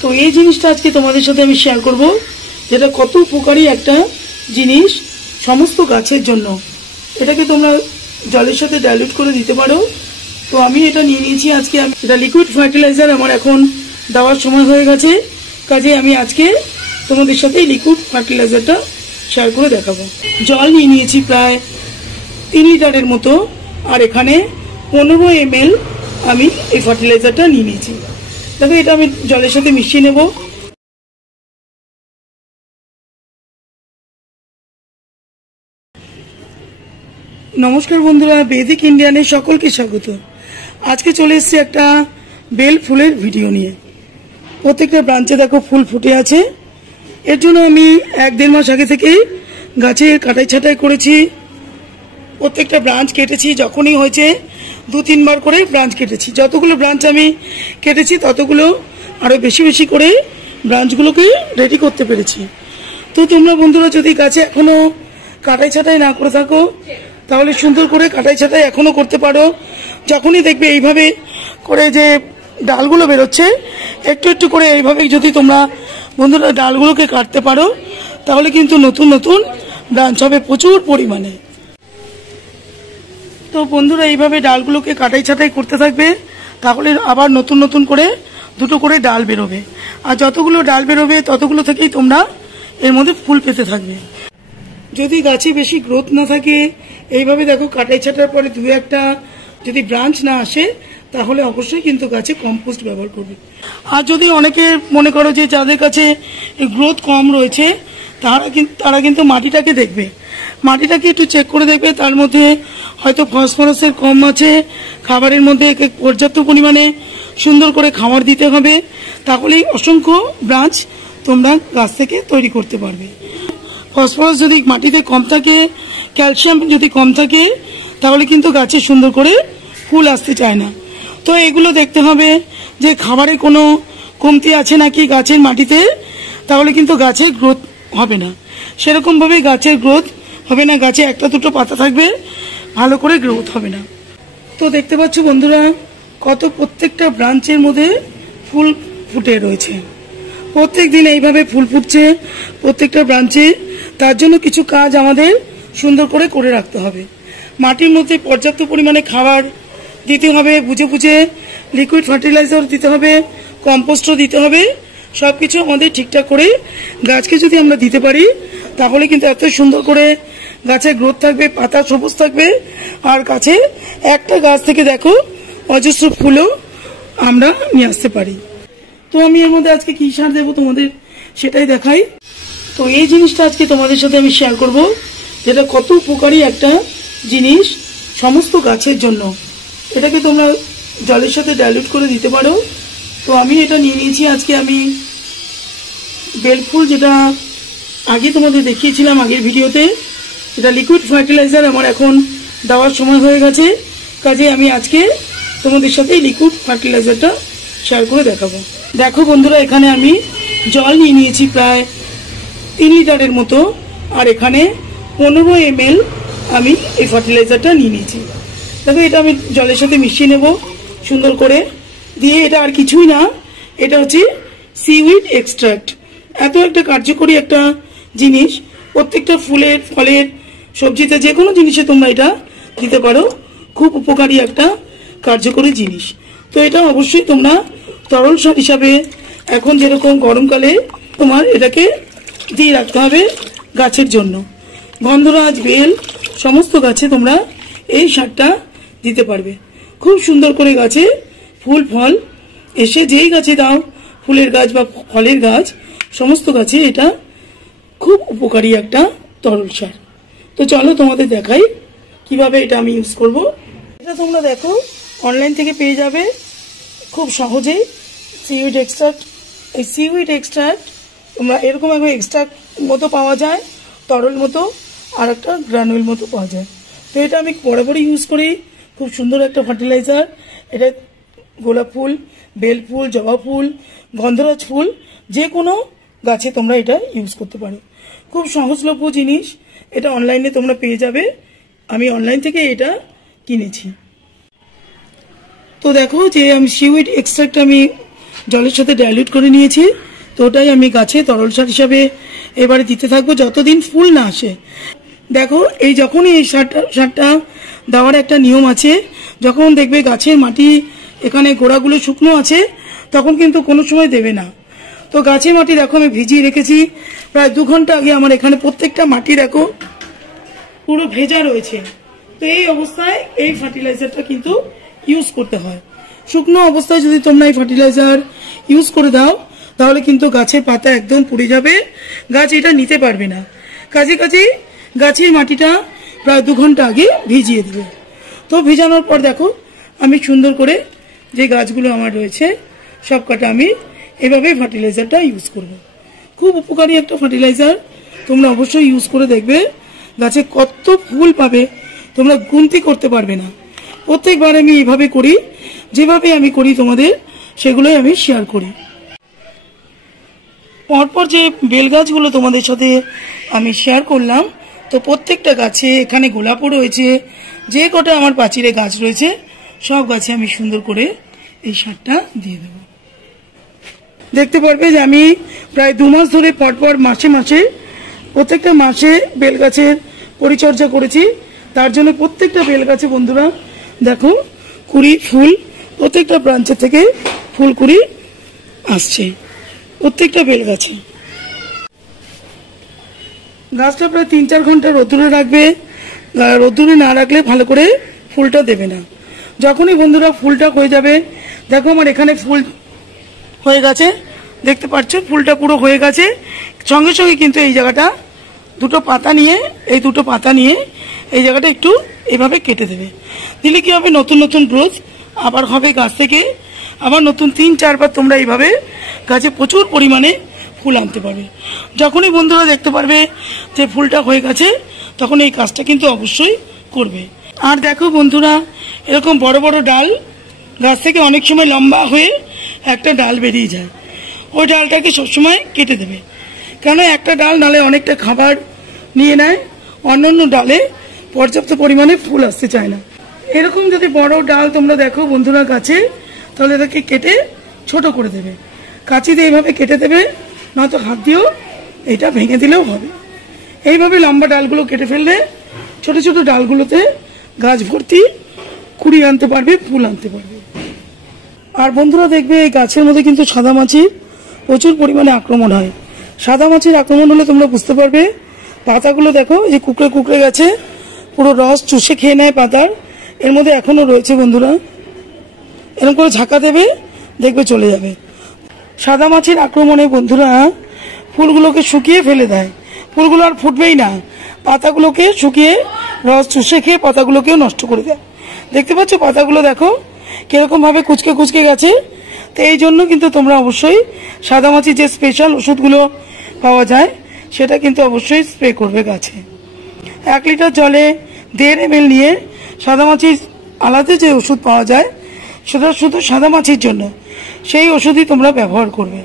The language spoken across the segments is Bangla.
তো এই জিনিসটা আজকে তোমাদের সাথে আমি শেয়ার করব, যেটা কত উপকারী একটা জিনিস সমস্ত গাছের জন্য। এটাকে তোমরা জলের সাথে ডাইলুট করে দিতে পারো। তো আমি এটা নিয়ে নিয়েছি আজকে। এটা লিকুইড ফার্টিলাইজার আমার এখন দেওয়ার সময় হয়ে গেছে, কাজে আমি আজকে তোমাদের সাথে লিকুইড ফার্টিলাইজারটা শেয়ার করে দেখাবো। জল নিয়ে নিয়েছি প্রায় 3 লিটারের মতো, আর এখানে 15 ml আমি এই ফার্টিলাইজারটা নিয়ে নিয়েছি। দেখো এটা আমি জলের সাথে মিশিয়ে নেব। নমস্কার বন্ধুরা, বেদিক ইন্ডিয়ানে সকলকে স্বাগত। আজকে চলে এসেছি একটা বেল ফুলের ভিডিও নিয়ে। প্রত্যেকটা ব্রাঞ্চে দেখো ফুল ফুটে আছে। এর জন্য আমি 1-1.5 মাস আগে থেকেই গাছের কাটাই ছাঁটাই করেছি। প্রত্যেকটা ব্রাঞ্চ কেটেছি, যখনই হয়েছে 2-3 বার করে ব্রাঞ্চ কেটেছি। যতগুলো ব্রাঞ্চ আমি কেটেছি ততগুলো আরো বেশি বেশি করে ব্রাঞ্চগুলোকে রেডি করতে পেরেছি। তো তোমরা বন্ধুরা যদি গাছে এখনো কাটাই ছাঁটাই না করে থাকো, তাহলে সুন্দর করে কাটাই ছাঁটাই এখনো করতে পারো। যখনই দেখবে এইভাবে করে যে ডালগুলো বেরোচ্ছে, একটু একটু করে এইভাবে যদি তোমরা বন্ধুরা ডালগুলোকে কাটতে পারো, তাহলে কিন্তু নতুন নতুন ব্রাঞ্চ হবে প্রচুর পরিমাণে। তো বন্ধুরা এইভাবে ডালগুলোকে কাটাই ছাঁটাই করতে থাকবে, তাহলে আবার নতুন নতুন করে 2টো করে ডাল বেরোবে। আর যতগুলো ডাল বেরোবে ততগুলো থেকেই তোমরা এর মধ্যে ফুল পেতে থাকবে। যদি গাছে বেশি গ্রোথ না থাকে, এইভাবে দেখো কাটাই ছাঁটার পরে 2-1টা যদি ব্রাঞ্চ না আসে, তাহলে অবশ্যই কিন্তু গাছে কম্পোস্ট ব্যবহার করবে। আর যদি অনেকে মনে করো যে যাদের কাছে গ্রোথ কম রয়েছে, তারা কিন্তু মাটিটাকে দেখবে, মাটিটাকে একটু চেক করে দেখবে, তার মধ্যে হয়তো ফসফরাসের কম আছে, খাবারের মধ্যে পর্যাপ্ত পরিমাণে সুন্দর করে খাবার দিতে হবে, তাহলেই অসংখ্য ব্রাঞ্চ তোমরা গাছ থেকে তৈরি করতে পারবে। ফসফরাস যদি মাটিতে কম থাকে, ক্যালসিয়াম যদি কম থাকে, তাহলে কিন্তু গাছে সুন্দর করে ফুল আসতে চায় না। তো এগুলো দেখতে হবে যে খাবারে কোনো কমতি আছে নাকি গাছের মাটিতে, তাহলে কিন্তু গাছের গ্রোথ হবে না। সেরকমভাবে গাছের গ্রোথ হবে না, গাছে 1-2টো পাতা থাকবে, ভালো করে গ্রোথ হবে না। তো দেখতে পাচ্ছ বন্ধুরা কত প্রত্যেকটা ব্রাঞ্চের মধ্যে ফুল ফুটে রয়েছে। প্রত্যেক দিন এইভাবে ফুল ফুটছে প্রত্যেকটা ব্রাঞ্চে। তার জন্য কিছু কাজ আমাদের সুন্দর করে করে রাখতে হবে। মাটির মধ্যে পর্যাপ্ত পরিমাণে খাবার দিতে হবে, বুঝে বুঝে লিকুইড ফার্টিলাইজার দিতে হবে, কম্পোস্টও দিতে হবে। সবকিছু আমাদের ঠিকঠাক করে গাছকে যদি আমরা দিতে পারি, তাহলে কিন্তু এত সুন্দর করে গাছের গ্রোথ থাকবে, পাতা সবুজ থাকবে, আর গাছে একটা গাছ থেকে দেখো অজস্র ফুলও আমরা নিয়ে আসতে পারি। তো আমি এর মধ্যে আজকে কি সার দেবো তোমাদের সেটাই দেখাই। তো এই জিনিসটা আজকে তোমাদের সাথে আমি শেয়ার করব, যেটা কত উপকারী একটা জিনিস সমস্ত গাছের জন্য। এটাকে তোমরা জলের সাথে ডাইলুট করে দিতে পারো। তো আমি এটা নিয়ে নিয়েছি আজকে। আমি বেলফুল, যেটা আগে তোমাদের দেখিয়েছিলাম আগের ভিডিওতে, এটা লিকুইড ফার্টিলাইজার আমার এখন দেওয়ার সময় হয়ে গেছে, কাজে আমি আজকে তোমাদের সাথে লিকুইড ফার্টিলাইজারটা শেয়ার করে দেখাবো। দেখো বন্ধুরা, এখানে আমি জল নিয়ে নিয়েছি প্রায় 3 লিটারের মতো, আর এখানে 15 ml আমি এই ফার্টিলাইজারটা নিয়ে নিয়েছি। দেখো এটা আমি জলের সাথে মিশিয়ে নেব সুন্দর করে দিয়ে। এটা আর কিছুই না, এটা হচ্ছে সিউইড এক্সট্রাক্ট। এত একটা কার্যকরী একটা জিনিস, প্রত্যেকটা ফুলের, ফলের, সবজিতে, যে কোনো জিনিসে তোমরা এটা দিতে পারো। খুব উপকারী একটা কার্যকরী জিনিস। তো এটা অবশ্যই তোমরা তরল সার হিসাবে, এখন যেরকম গরমকালে তোমার এটাকে দিয়ে রাখতে হবে গাছের জন্য। গন্ধরাজ, বেল, সমস্ত গাছে তোমরা এই সারটা দিতে পারবে। খুব সুন্দর করে গাছে ফুল ফল এসে, যেই গাছে দাও, ফুলের গাছ বা ফলের গাছ, সমস্ত গাছে এটা খুব উপকারী একটা তরল সার। তো চলো তোমাদের দেখাই কিভাবে এটা আমি ইউজ করব। এটা তোমরা দেখো অনলাইন থেকে পেয়ে যাবে খুব সহজেই সিউইড এক্সট্রাক্ট। এই সিউইড এক্সট্রাক্ট তোমরা এরকম একটা এক্সট্রাক্ট মতো পাওয়া যায়, তরল মতো, আর একটা গ্রানুল মতো পাওয়া যায়। তো এটা আমি বরাবরই ইউজ করি। খুব সুন্দর একটা ফার্টিলাইজার। এটা গোলাপ ফুল, বেল ফুল, জবা ফুল, গন্ধরাজ ফুল, যে কোনো গাছে তোমরা এটা ইউজ করতে পারো। খুব সহজলভ্য জিনিস। এটা অনলাইনে তোমরা পেয়ে যাবে। আমি অনলাইন থেকে এটা কিনেছি। তো দেখো যে আমি সিউইড এক্সট্রাক্ট আমি জলের সাথে ডাইলিউট করে নিয়েছি। তো ওটাই আমি গাছে তরল সার হিসাবে এবারে দিতে থাকবো যতদিন ফুল না আসে। দেখো এই যখনই এই সারটা দেওয়ার একটা নিয়ম আছে, যখন দেখবে গাছের মাটি এখানে গোড়াগুলো শুকনো আছে তখন কিন্তু কোনো সময় দেবে না। তো গাছের মাটি দেখো আমি ভিজিয়ে রেখেছি প্রায় 2 ঘন্টা আগে। আমার এখানে প্রত্যেকটা মাটি দেখো পুরো ভেজা রয়েছে। তো এই অবস্থায় এই ফার্টিলাইজারটা কিন্তু ইউজ করতে হয়। শুকনো অবস্থায় যদি তোমরা এই ফার্টিলাইজার ইউজ করে দাও তাহলে কিন্তু গাছের পাতা একদম পুড়ে যাবে, গাছ এটা নিতে পারবে না। কাজে গাছের মাটিটা প্রায় 2 ঘন্টা আগে ভিজিয়ে দেবে। তো ভিজানোর পর দেখো আমি সুন্দর করে যে গাছগুলো আমার রয়েছে সব কটা আমি এভাবে ফার্টিলাইজারটা ইউজ করব। খুব উপকারী একটা ফার্টিলাইজার, তোমরা অবশ্যই ইউজ করে দেখবে। গাছে কত ফুল পাবে তোমরা গুনতি করতে পারবে না। প্রত্যেকবার আমি এইভাবে করি, যেভাবে আমি করি তোমাদের সেগুলোই আমি শেয়ার করি। পরপর যে বেল গাছগুলো তোমাদের সাথে আমি শেয়ার করলাম, তো প্রত্যেকটা গাছে এখানে গোলাপও রয়েছে, যে কটা আমার পাঁচিলে গাছ রয়েছে সব গাছে আমি সুন্দর করে এই সারটা দিয়ে দেব। দেখতে পারবে যে আমি প্রায় 2 মাস ধরে পরপর মাসে মাসে প্রত্যেকটা মাসে বেল গাছের পরিচর্যা করেছি। তার জন্য প্রত্যেকটা বেল গাছে বন্ধুরা দেখো কুড়ি ফুল, প্রত্যেকটা ব্রাঞ্চের থেকে ফুল কুড়ি আসছে প্রত্যেকটা বেল গাছে। গাছটা প্রায় 3-4 ঘন্টা রোদ্দুরে রাখবে। রোদ্দুরে না রাখলে ভালো করে ফুলটা দেবে না। যখনই বন্ধুরা ফুলটা হয়ে যাবে, দেখো আমার এখানে ফুল হয়ে গেছে, দেখতে পাচ্ছ ফুলটা পুরো হয়ে গেছে। সঙ্গে সঙ্গে কিন্তু এই জায়গাটা দুটো পাতা নিয়ে এই জায়গাটা একটু এভাবে কেটে দেবে। দিলে কি হবে, নতুন নতুন গ্রোথ আবার হবে গাছ থেকে। আবার নতুন 3-4 বার তোমরা এইভাবে গাছে প্রচুর পরিমাণে ফুল আনতে পারবে। যখনই বন্ধুরা দেখতে পারবে যে ফুলটা হয়ে গেছে তখন এই কাজটা কিন্তু অবশ্যই করবে। আর দেখো বন্ধুরা এরকম বড় বড় ডাল গাছ থেকে অনেক সময় লম্বা হয়ে একটা ডাল বেরিয়ে যায়, ওই ডালটাকে সবসময় কেটে দেবে। কেন একটা ডাল নালে অনেকটা খাবার নিয়ে নেয়, অন্যান্য ডালে পর্যাপ্ত পরিমাণে ফুল আসতে চায় না। এরকম যদি বড় ডাল তোমরা দেখো বন্ধুরা গাছে, তাহলে এটাকে কেটে ছোট করে দেবে। কাঁচি দিয়ে এইভাবে কেটে দেবে, নয়তো হাত দিয়েও এটা ভেঙে দিলেও হবে। এইভাবে লম্বা ডালগুলো কেটে ফেললে ছোট ছোট ডালগুলোতে গাছ ভর্তি কুড়ি আনতে পারবে, ফুল আনতে পারবে। আর বন্ধুরা দেখবে এই গাছের মধ্যে কিন্তু সাদা মাছির প্রচুর পরিমাণে আক্রমণ হয়। সাদা মাছির আক্রমণ হলে তোমরা বুঝতে পারবে পাতাগুলো দেখো যে কুকড়ে কুকড়ে গেছে, পুরো রস চুষে খেয়ে নেয় পাতার। এর মধ্যে এখনো রয়েছে বন্ধুরা, এরকম করে ঝাঁকা দেবে দেখবে চলে যাবে। সাদা মাছির আক্রমণে বন্ধুরা ফুলগুলোকে শুকিয়ে ফেলে দেয়, ফুলগুলো আর ফুটবেই না, পাতাগুলোকে শুকিয়ে রস চুষে খেয়ে পাতাগুলোকেও নষ্ট করে দেয়। দেখতে পাচ্ছ পাতাগুলো দেখো কিরকম ভাবে কুচকে কুচকে গেছে। তো এই জন্য কিন্তু তোমরা অবশ্যই সাদা মাছির যে স্পেশাল ওষুধগুলো পাওয়া যায় সেটা কিন্তু অবশ্যই স্প্রে করবে গাছে। 1 লিটার জলে 1.5 ml নিয়ে সাদা মাছির আলাদা যে ওষুধ পাওয়া যায় সেটা শুধু সাদা মাছির জন্য, সেই ওষুধই তোমরা ব্যবহার করবে।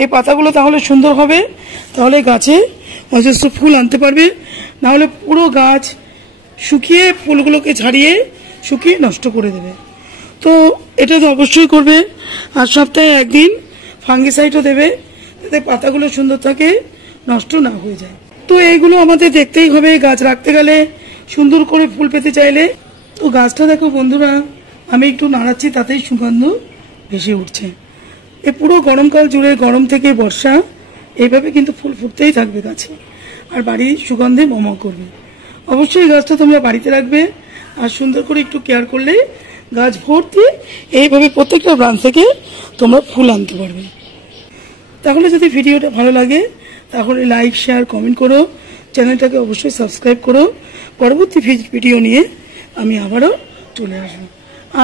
এই পাতাগুলো তাহলে সুন্দর হবে, তাহলে গাছে অজস্র ফুল আনতে পারবে। নাহলে পুরো গাছ শুকিয়ে ফুলগুলোকে ছাড়িয়ে শুকিয়ে নষ্ট করে দেবে। তো এটা তো অবশ্যই করবে। আর সপ্তাহে 1 দিন ফাঙ্গিসাইডও দেবে, যাতে পাতাগুলো সুন্দর থাকে, নষ্ট না হয়ে যায়। তো এইগুলো আমাদের দেখতেই হবে গাছ রাখতে গেলে, সুন্দর করে ফুল পেতে চাইলে। তো গাছটা দেখো বন্ধুরা আমি একটু নাড়াচ্ছি, তাতেই সুগন্ধ ভেসে উঠছে। এ পুরো গরমকাল জুড়ে, গরম থেকে বর্ষা, এইভাবে কিন্তু ফুল ফুটতেই থাকবে গাছে, আর বাড়ির সুগন্ধে মমা করবে। অবশ্যই গাছটা তোমরা বাড়িতে রাখবে, আর সুন্দর করে একটু কেয়ার করলে গাছ ভর্তি এইভাবে প্রত্যেকটা ব্রাঞ্চ থেকে তোমরা ফুল আনতে পারবে। তাহলে যদি ভিডিওটা ভালো লাগে তাহলে লাইক, শেয়ার, কমেন্ট করো, চ্যানেলটাকে অবশ্যই সাবস্ক্রাইব করো। পরবর্তী ভিডিও নিয়ে আমি আবারও চলে আসবো।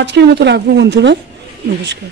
আজকের মতো রাখবো বন্ধুরা, নমস্কার।